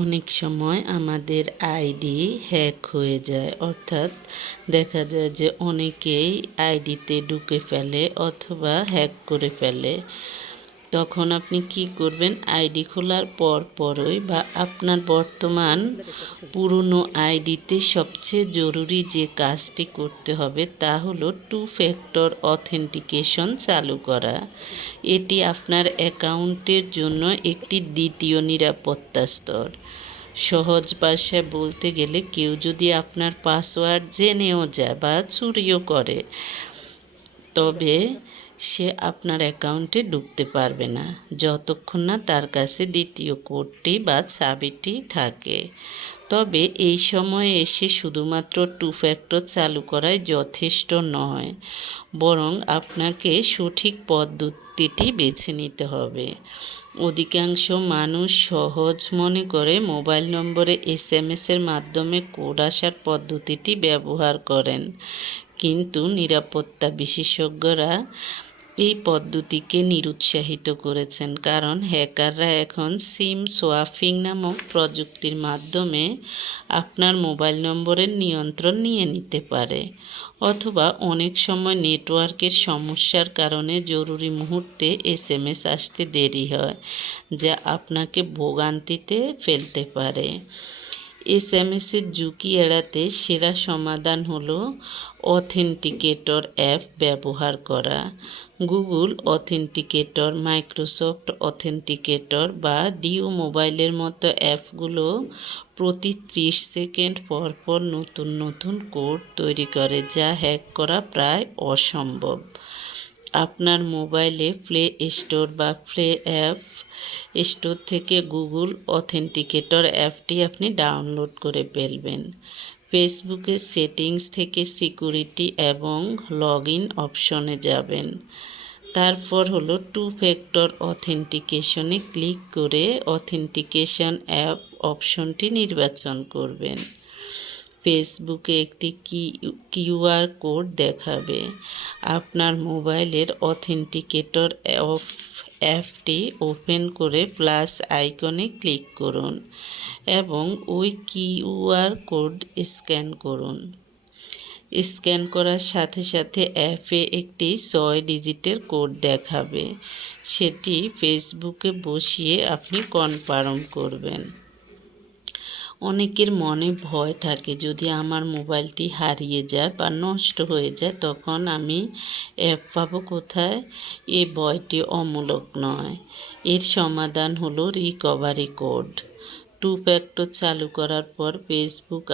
অনেক সময় আমাদের আইডি হ্যাক হয়ে যায়, অর্থাৎ দেখা যায় যে অনেকেই আইডিতে ঢুকে ফেলে অথবা হ্যাক করে ফেলে। তখন আপনি কি করবেন? আইডি খোলার পরই বা আপনার বর্তমান পুরনো আইডিতে সবচেয়ে জরুরি যে কাজটি করতে হবে তা হলো 2 ফ্যাক্টর অথেন্টিকেশন চালু করা। এটি আপনার অ্যাকাউন্টের জন্য একটি দ্বিতীয় নিরাপত্তা স্তর। সহজ ভাষায় বলতে গেলে কেউ যদি আপনার পাসওয়ার্ড জেনেও যায় বা চুরিও করে, তবে সে আপনার অ্যাকাউন্টে ঢুকতে পারবে না যতক্ষণ না তার কাছে দ্বিতীয় কোডটি বা চাবিটি থাকে। তবে এই সময়ে এসে শুধুমাত্র 2 ফ্যাক্টর চালু করাই যথেষ্ট নয়, বরং আপনাকে সঠিক পদ্ধতিটি বেছে নিতে হবে। অধিকাংশ মানুষ সহজ মনে করে মোবাইল নম্বরে SMS-এর মাধ্যমে কোড আসার পদ্ধতিটি ব্যবহার করেন, কিন্তু নিরাপত্তা বিশেষজ্ঞরা এই পদ্ধতিকে নিরুৎসাহিত করেছেন, কারণ হ্যাকাররা এখন সিম সোয়াপিং নামক প্রযুক্তির মাধ্যমে আপনার মোবাইল নম্বরের নিয়ন্ত্রণ নিয়ে নিতে পারে, অথবা অনেক সময় নেটওয়ার্কের সমস্যার কারণে জরুরি মুহূর্তে SMS আসতে দেরি হয়, যা আপনাকে ভোগান্তিতে ফেলতে পারে। SMS-এর ঝুঁকি এড়াতে সেরা সমাধান হলো অথেন্টিকেটর অ্যাপ ব্যবহার করা। গুগল অথেন্টিকেটর, মাইক্রোসফট অথেন্টিকেটর বা ডিও মোবাইলের মতো অ্যাপগুলো প্রতি 30 সেকেন্ড পর নতুন কোড তৈরি করে, যা হ্যাক করা প্রায় অসম্ভব। আপনার মোবাইলে প্লে স্টোর বা প্লে অ্যাপ স্টোর থেকে গুগল অথেন্টিকেটর অ্যাপটি আপনি ডাউনলোড করে ফেলবেন। ফেসবুকের সেটিংস থেকে সিকিউরিটি এবং লগ ইন অপশনে যাবেন। তারপর হলো 2 ফ্যাক্টর অথেন্টিকেশনে ক্লিক করে অথেন্টিকেশন অ্যাপ অপশনটি নির্বাচন করবেন। ফেসবুকে একটি কিউআর কোড দেখাবে। আপনার মোবাইলের অথেন্টিকেটর অ্যাপটি ওপেন করে প্লাস আইকনে ক্লিক করুন এবং ওই কিউআর কোড স্ক্যান করুন। স্ক্যান করার সাথে সাথে অ্যাপে একটি 6 ডিজিটের কোড দেখাবে। সেটি ফেসবুকে বসিয়ে আপনি কনফার্ম করবেন। অনেকের মনে ভয় থাকে, যদি আমার মোবাইলটি হারিয়ে যায় বা নষ্ট হয়ে যায় তখন আমি অ্যাপ পাবো কোথায়? এই ভয়টি অমূলক নয়। এর সমাধান হলো রিকভারি কোড। 2 ফ্যাক্টর চালু করার পর ফেসবুক